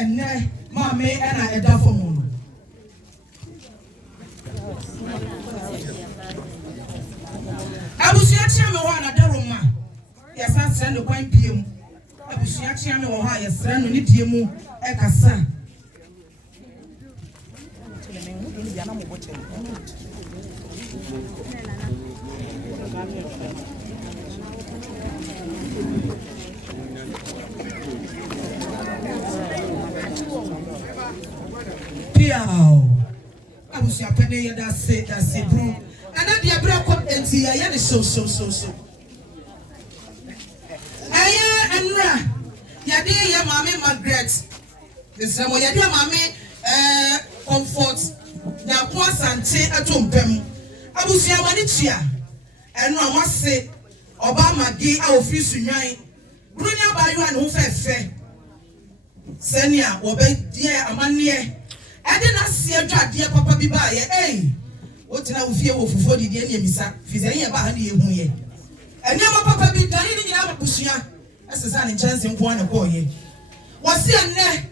ene mame ena eda for mu abusia chia me ho na daroma yasa sere no kwan piem abusia chia me ho ha yesere no ne die mu ekasa piao abusia pene ye da se bro ana dia bra ko enti ya ne so aya enra ya de ye mama Margaret this mo ya de mama comfort na ko asante atompem abusia wani tia enu amase oba magi a ofiri sunwan brunya bayo an ho fefe senia wo be die amane ede na se adwade papa bi ba ye otina wo fie wo fufo di die ne emisa fize ye ba ha ne yehu ye eni ama papa bi dani ni nyina abusua esesa ne chance nko an ko ye wose enne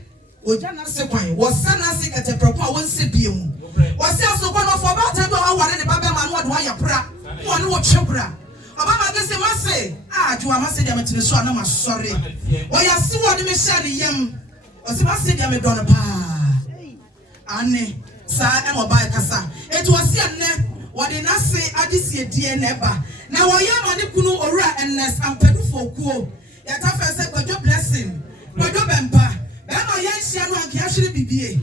oja na se kwan wose na se katepropo a wonse biemu wose asokwa no fo ba ta do aware ne baba ma no do ayapra no no wo chebra abama gese mase adwo amase dia metene so ana masore oya si wo de me sha ne yam wose mase dia me don pa ane sa emo ba kasa etu wose enne wode na se adisi die na ba na wo ya ma ne kunu owura ennes ampedufo kuo ya ta fa se gojo blessing gojo bempa be ma ya hia no anke ahwere bibie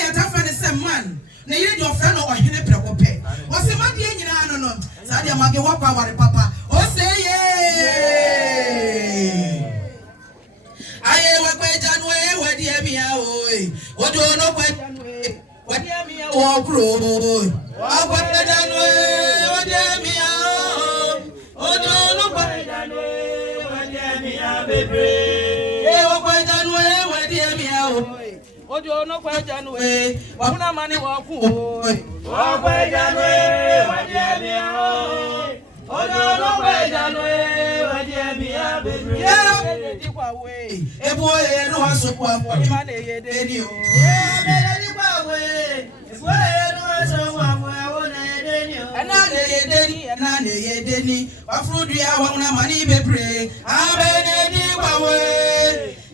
ya ta fa ne se man na yire di ofra no ohene prekope wose ma de nyina no sa de mage wakwa aware papa o se ye aye wakwa janwe wadi emia oi odo no kwa janwe wadi emia wo kro wakwa janwe wadi emia odo no kwa janwe wadi emia bebre wakwa janwe wadi emia oi odo no kwa janwe wahuna mani waku wakwa janwe wadi emia odo no kwa janwe wadi emia bebre ebo ye no asopo afo mane ye deni o me deni kwa we ebo ye no asopo afo awona ye deni o ana ne ye deni afro dua wona mani bebre abe deni kwa we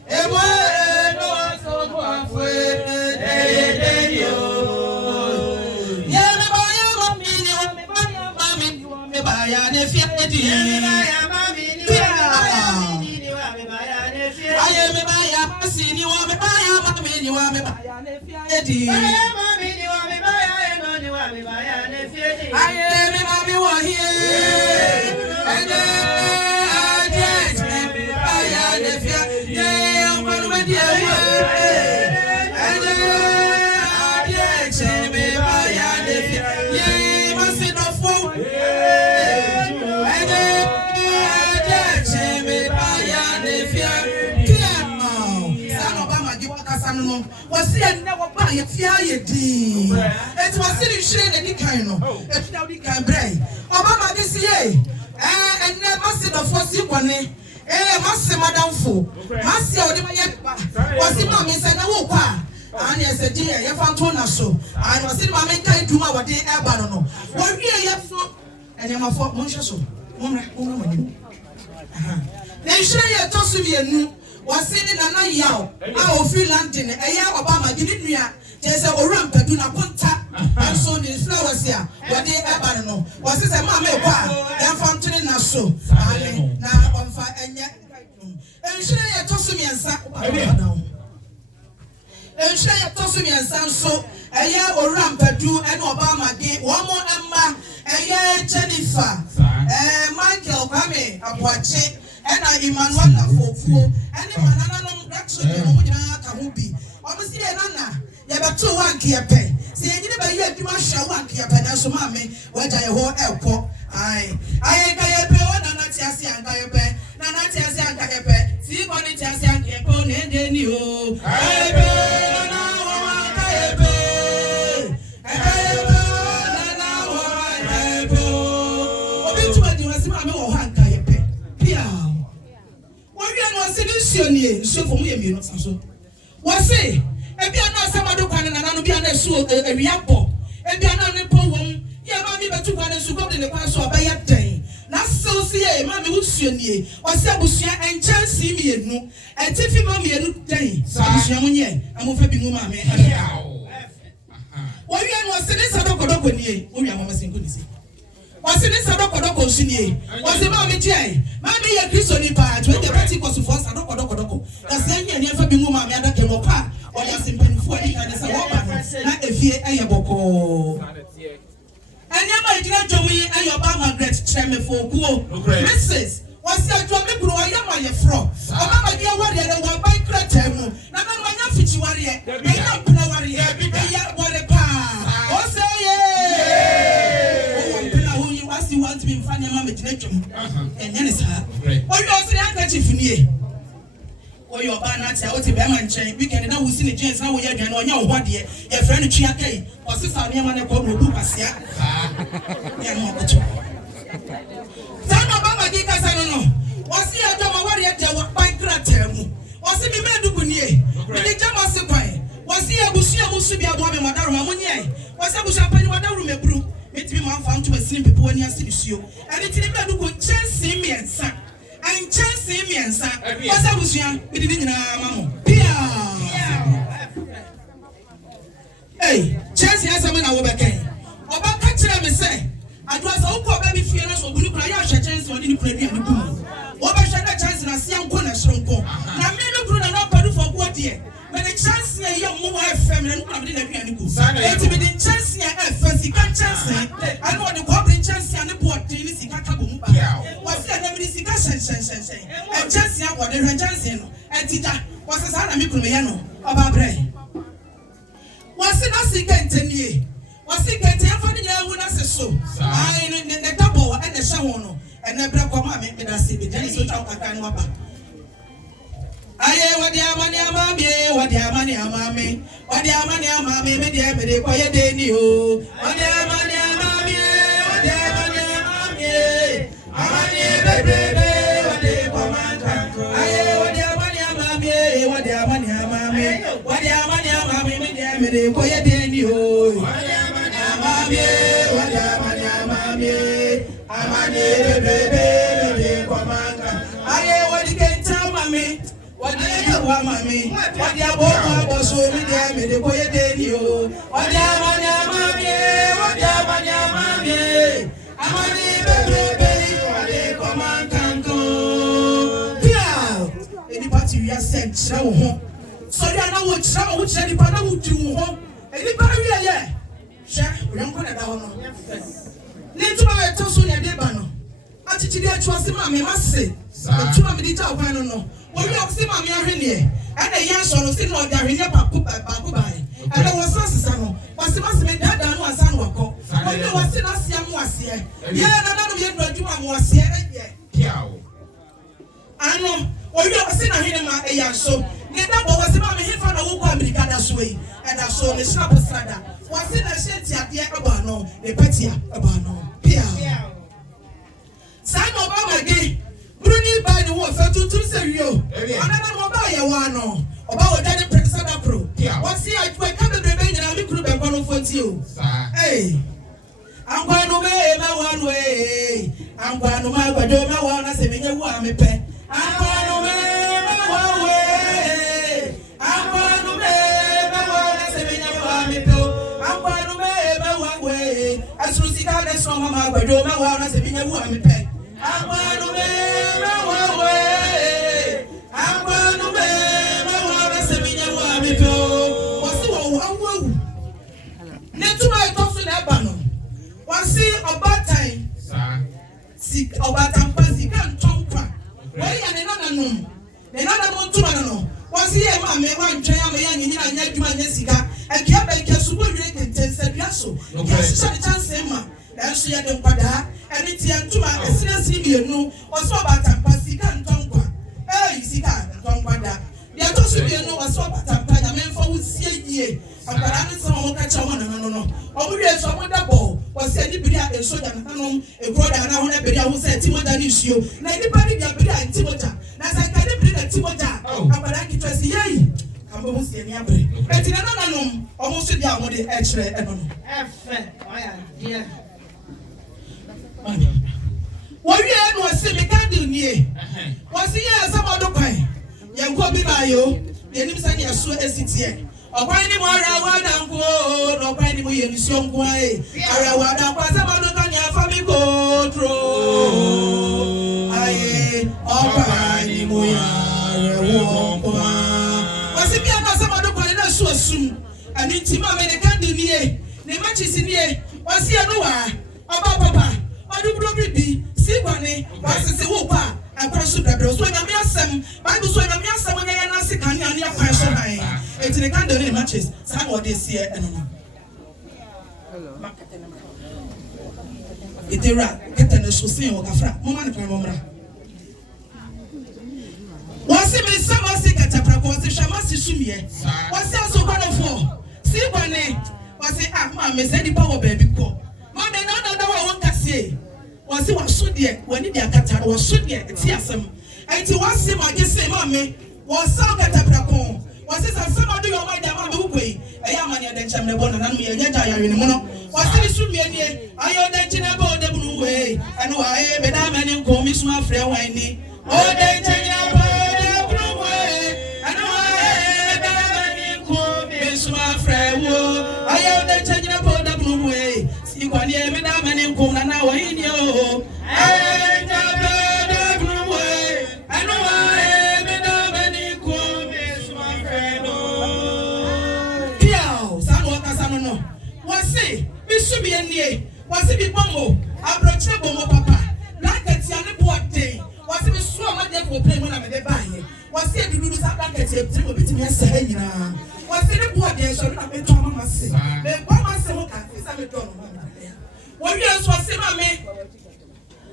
ebo ye no asopo afo ye deni o ye me ba ya mami ni wa me ba ya mami ni wa me ba ya ne fie di ye me ba ya mami ni wa me ba ya ne fie aye me ba ya pasi ni wa me ba ya mami ni wa me ba ya ne fie di aye mami ni wa me ba ya eno ni wa me ba ya ne fie di aye me mami wa hie ene me ba ya ne fie ye kwanu me di ewe ene me ba ya ne fie ye masi no fo ene me ba ya ne fie no wasi enne wo ba ye fia ye di eti wasi ni hwire na di kan no eti na di kan brai obama bi si ye enne masi do fo si kwone masi madamfo masi o de ma ye ba wasi ma mi se na wo kwa ani ese di ye fa to na so ani wasi ma me kai duma wo de e ba no no wo wie ye so enne ma fo mo hwe so mo mra mo ni na hwire ye to so bi enu wasi ni nana yaw a ofi landin eya obama gidi nua jese owura mpadu na konta so ni flowers ya wode eba no wasi se ma me kwa emfa ntene na so ale na onfa enye enhire ye toso miensa enhire ye toso miensa so eya owura mpadu ene obama gi wo mo emma eya Jennifer Michael Kwame Abuache ena Emmanuel Lafofuo ene manana no actually no nyina ka ho bi omusi e nana ye beto wanke ye pe se ye nyine ba ye adwuma hwa wanke ye pe na so ma me waja ye ho ekọ ai ka ye pe ona na ti ase anka ye pe na ti ase anka ye pe ti ko ni ti ase anka ye pe ne de ni o ai pe na wo anka ye pe ai pe na wo anka ye pe obi tu adi wasi ma me wo anka ye pe pia wọ́n no se ni sioni e so fo mu ye mi no so Was say, if you are not somebody can and be an issue a reapple, if you are not a poem, you are me to one and go in the past or by a day. Not so see, Mammy Wussian, or Sabusia and chance see me no, and Tiffy Mammy a look day, Sabusia, I'm of having Mammy. Why you was in this other Kodoko, or your mamma's in goodness. Was in this other Kodoko, Sini, was the Mammy Jay, Mammy a Christian part, when the party was for us, I don't Kodoko. That's the end of the woman, I don't care. Or just in pen for it, and it's a woman, not a fear, a boko. And you might not join me and your Bama Great Chairman for cool. Mrs. Was your job to grow a young man from? Mamma, dear warrior, and one by Cratem. Now, my young fitchy warrior, may not put a warrior, what a pa. Oh, say, yeah. Who you ask you want to be in front of Mamma Direction. And then it's her. What you also handkerchief in ye? Or your banner, tell the Beman chain, we can now see the James now. We are going on your body, your friend Chiake, or sister near one of Bukasia. Son of Mama Gigas, I don't know. Was he a Jama warrior by Gratem? Was he made to Bunye? When the Jama Sepai? Was he a Busia Musubia woman, Madame Mamunia? Was a Bushapan, Madame Brew? It be my found to a simple when you see you. And it didn't matter who chance me and son. And chance me and son. Was I was young, we didn't know. Hey, chance has a man over. About catching me say, I was all called baby fearless or blue cry out chance or didn't play the boom. What about that chance and I see I'm going to shrunko? Now, me no good enough for what dear. When the chance near young more feminine, I'm in a piano. It's been the chance near first, he can't chance. I know the corporate chance and the board till he can't come. What's that? Never is the chance and chance now what the chance and teacher was a son of Mikumiano about Bray. Was it not sick and 10 years? Was it getting for the young one as a so? I in the double and the shower, and the black woman made me see the Jenny so I can walk. I what the money, what the money, mammy, what the money, mammy, made the every quiet day, you. What the money, mammy, what the money, mammy, baby, what the woman can go. I what the money, mammy, what the money, mammy, what the money, mammy, made the every quiet day, you. Nintuma etoso ne deba no. Achichiri atwase ma me mase. Tuma me dija okwan no. Wo wi opse ma me ahwene. Ana yan so no se no oda hwene paako bai. Ana wo so sesa no. Wase mase me dada no asa no akọ. Wo ni wase na sia mu ase. Ye na na no ye no adwuma mu ase ye. Piao. Ano, wo wi opse na hwene ma yan so. Ne da bo wase ma me hefa na wo kwa America da so yi. And I saw the snap of Sada. Was it a shanty at the Abano, the Petia Abano? Pia. Sign Obama gay. Bruni by the wall, fell to Serio. Another mobile one. About Daddy Prince Pro. What's the I come to the baby and I could have gone for you. Hey, I'm going to be my one way. I'm going to my Badoma one as a minute one me pay. I'm going to be my one way. I'm going to be. As we see that song, my way, my one as a big woman pay. I'm going to be my way. I'm going to be my one as a big woman pay. What's the one? Next my talks in that banner. What's the about time? Sick about time, Pansy can't talk crack. Why are they not known? They're not known to know. What's the mammy, one train, and you and Jessica, and you have a super related Yasso. Yes, a chance, Emma. And she had a pada, and it's young to my essence, you know, or so about Tampasi can't talk. Eh, Sika, and Tom Pada. They are also, you know, a so about Tampana, men for who see ye. And Padana, some catch a one, no. Or we are someone that ball was said to be a soldier, a brother, and I want to be who said Timothy issue. Now, anybody that be a Timothy. As I can't bring a Timothy, I'm a lucky to say, yay. I'm be see any abre. Eti na na no almost dey am dey extra eno no. Efe, oya, dear. Wo wi enu ose me candle nie. Wo se ye asamo kwan. Ye nko bi ba yo. Ye nim sa ne so esitie. Okwan ni mo ara wa dan ko, no kwan ni mo ye nsuo nko ai. Ara wa dan ko asamo kan ya fa mi go tro. Ai, okwan ni mo ya wo ko. Wo se bi ama asamo kwan na so asum. Ani ti ma me ne candle nie. Ne ma chisi nie. Wo se anu wa. Oba papa. Odubro bibi. Si bwane. Wo se se wo pa. Akwaso bebro so nyame asem bible so nyame asem nya na se kan nya kwan so nan eti ne kan do ne matches sa na ode sie eno no hello itera kete ne so sin wo gafra mo ma ne kwan mo mra wasi me sama se kete pra ko wasi hwama se sumie wasi aso kwanofo si bwane wasi ma me se di power baby ko ma me na da wa won kase wasi waso de wani de akata waso de eti asem enti wasi magese mame wasa akata brako wasi sasema do your mind am be ukoi eya mani de ncham ne bona nanu ye nya ja ya hwene mu no wasi su mie nie ayo de nchina ba ode bunu we eno wa e be da mani nko mi su afre wan ni ode nchina ba ode bunu we eno wa e be da mani nko mi su afre wo ayo de nchina ba ode bunu we si kwani e me da mani nko na wa ni o wasi bi bongo abroche bongo papa blanket ya ne boate wasi bi so ma de ko play mo na me de baye wasi edudu sa blanket ya timo bitimi asa nyina wasi ne boate so na me to mama se me ba ma se mo ka se me do no mama wo wi so wasi ma me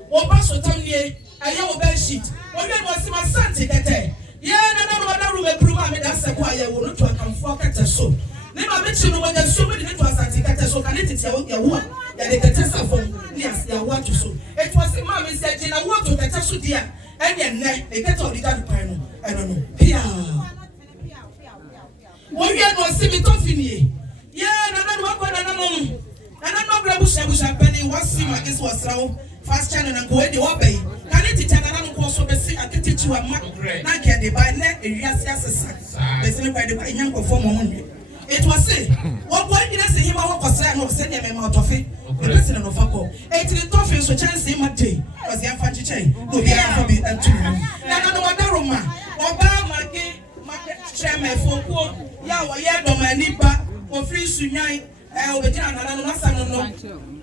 wo ba so tamnie aye wo ba sheet wo wi wasi ma sante kete ye na na ru me bru ma me da se kwa ye wo no to akamfo kete so ne ma be chi no wa da so me de to asante kete so kan tete ya wo ya de ketesa fo ni as ya wa to so it was ma me say gina wo to kete so dia ene ne e kete odi da pan no I don't know pia wo wi no si mi to finie ye na no kwa na no bra bu sha pani wasi ma gis wasrawo fast channel na ko e de wo bai kan tete na no ko so be si akete chi wa ma na ke de ba na e wiase asesa be si kwa de ba nyan ko fo mo mo it was say what boy did say him what was say no say me out of it the person no fako it the tough so chance him day was yan fa chiche no be yan for be antu na no wada roma oba mage cheme foko ya wo ye do mani ba o free sunyan obejina na no masa no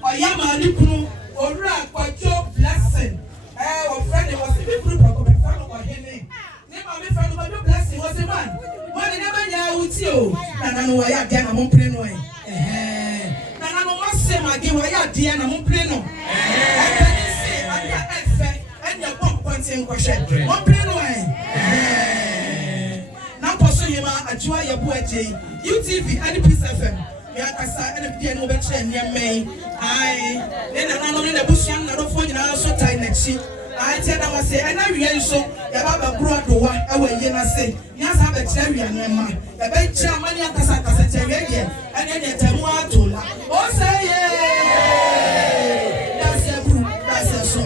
oya ma likunu owura kwacho blessing o friend was people proko be fa no hene ne ma me fa no be blessing was a man one never nya uti o na no ya dia na mo pre no na no mase mage wa ya dia na mo pre no can see adia efe enya pop kontin kwhwe mo pre no na poso yema ajua ya bu aje UTV and Peace FM ya kasa ene bia no be kire nyemmen ai na no ne busuan na do fo nyina so tai na chi ai tia na wase ena wiye so ya baba bro adowa e wa ye na se nya sa be kire wiye no ma ya be kire amani akasa kire ye ene ne temu atola o say ye that's a bro that's a so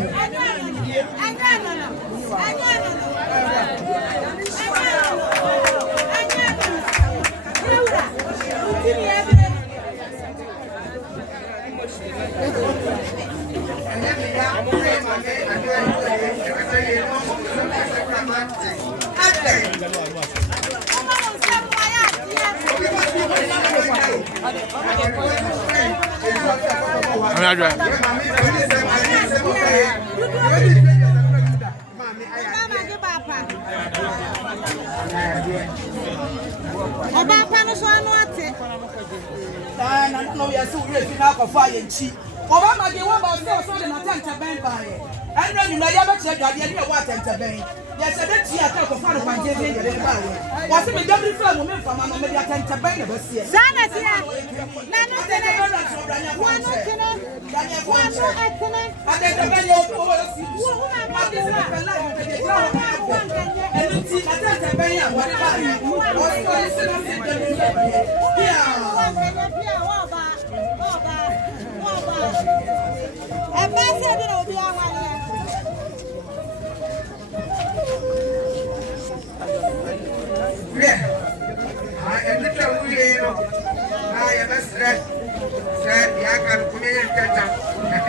no ya so we fi na akofo ayenchi oba mage wo ba so de na tenta ben bae enra ni na ya be kire dwade ni e wa tenta ben ya se de ti aka akofo no kwanje de yere bae wa se me dabri fa mo me fa ma no me ya tenta ben na basie sana ti na no tene wa no tene wa no atene atenta ben yo wo wo si wo na ma de se pe la mo de ja wa enu ti atenta ben ya wa de bae I am a stress. Said, I can put in